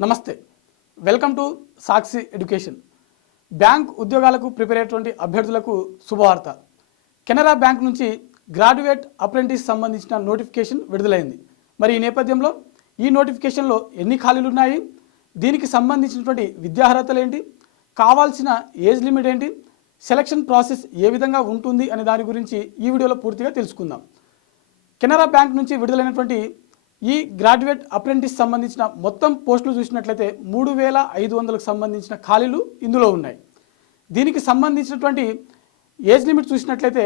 నమస్తే, welcome to Sakshi education. Bank ఉద్యోగాలకు prepare అయ్యేటువంటి అభ్యర్థులకు శుభవార్త. కెనరా బ్యాంక్ నుంచి గ్రాడ్యుయేట్ అప్రెంటిస్ సంబంధించిన నోటిఫికేషన్ విడుదలైంది. మరి ఈ నేపథ్యంలో ఈ నోటిఫికేషన్లో ఎన్ని ఖాళీలు ఉన్నాయి, దీనికి సంబంధించినటువంటి విద్యార్హతలు ఏంటి, కావాల్సిన ఏజ్ లిమిట్ ఏంటి, సెలక్షన్ ప్రాసెస్ ఏ విధంగా ఉంటుంది అనే దాని గురించి ఈ వీడియోలో పూర్తిగా తెలుసుకుందాం. కెనరా బ్యాంక్ నుంచి విడుదలైనటువంటి ఈ గ్రాడ్యుయేట్ అప్రెంటిస్ సంబంధించిన మొత్తం పోస్టులు చూసినట్లయితే 3500కు సంబంధించిన ఖాళీలు ఇందులో ఉన్నాయి. దీనికి సంబంధించినటువంటి ఏజ్ లిమిట్ చూసినట్లయితే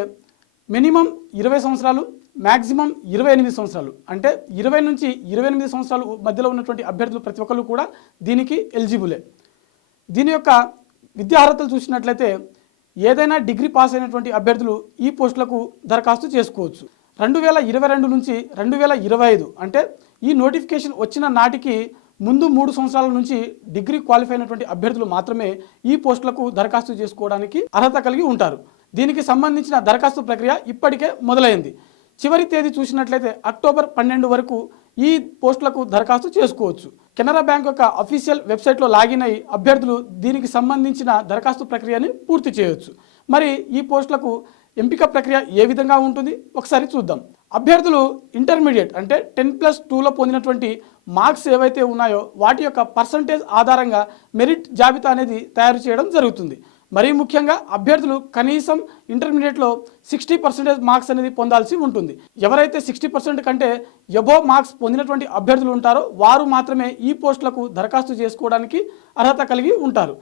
మినిమం 20 సంవత్సరాలు, మ్యాక్సిమం 28 సంవత్సరాలు. అంటే 20 నుంచి 28 సంవత్సరాలు మధ్యలో ఉన్నటువంటి అభ్యర్థులు ప్రతి ఒక్కరు కూడా దీనికి ఎలిజిబులే. దీని యొక్క విద్యార్హతలు చూసినట్లయితే ఏదైనా డిగ్రీ పాస్ అయినటువంటి అభ్యర్థులు ఈ పోస్టులకు దరఖాస్తు చేసుకోవచ్చు. 2022 నుంచి 2025 అంటే ఈ నోటిఫికేషన్ వచ్చిన నాటికి ముందు 3 సంవత్సరాల నుంచి డిగ్రీ క్వాలిఫై అయినటువంటి అభ్యర్థులు మాత్రమే ఈ పోస్టులకు దరఖాస్తు చేసుకోవడానికి అర్హత కలిగి ఉంటారు. దీనికి సంబంధించిన దరఖాస్తు ప్రక్రియ ఇప్పటికే మొదలైంది. చివరి తేదీ చూసినట్లయితే అక్టోబర్ 12 వరకు ఈ పోస్టులకు దరఖాస్తు చేసుకోవచ్చు. కెనరా బ్యాంక్ యొక్క అఫీషియల్ వెబ్సైట్లో లాగిన్ అయ్యి అభ్యర్థులు దీనికి సంబంధించిన దరఖాస్తు ప్రక్రియని పూర్తి చేయవచ్చు. మరి ఈ పోస్టులకు ఎంపిక ప్రక్రియ ఏ విధంగా ఉంటుంది ఒకసారి చూద్దాం. అభ్యర్థులు ఇంటర్మీడియట్ అంటే 10+2లో పొందినటువంటి మార్క్స్ ఏవైతే ఉన్నాయో వాటి యొక్క పర్సంటేజ్ ఆధారంగా మెరిట్ జాబితా అనేది తయారు చేయడం జరుగుతుంది. మరీ ముఖ్యంగా అభ్యర్థులు కనీసం ఇంటర్మీడియట్లో 60% మార్క్స్ అనేది పొందాల్సి ఉంటుంది. ఎవరైతే 60% కంటే ఎబోవ్ మార్క్స్ పొందినటువంటి అభ్యర్థులు ఉంటారో వారు మాత్రమే ఈ పోస్టులకు దరఖాస్తు చేసుకోవడానికి అర్హత కలిగి ఉంటారు.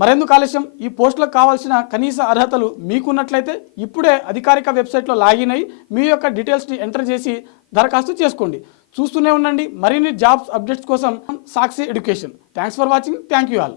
మరెందుకు ఆలస్యం, ఈ పోస్టులకు కావాల్సిన కనీస అర్హతలు మీకున్నట్లయితే ఇప్పుడే అధికారిక వెబ్సైట్లో లాగిన్ అయ్యి మీ యొక్క డీటెయిల్స్ని ఎంటర్ చేసి దరఖాస్తు చేసుకోండి. చూస్తూనే ఉండండి మరిన్ని జాబ్స్ అప్డేట్స్ కోసం Sakshi education. Thanks for watching. Thank you all.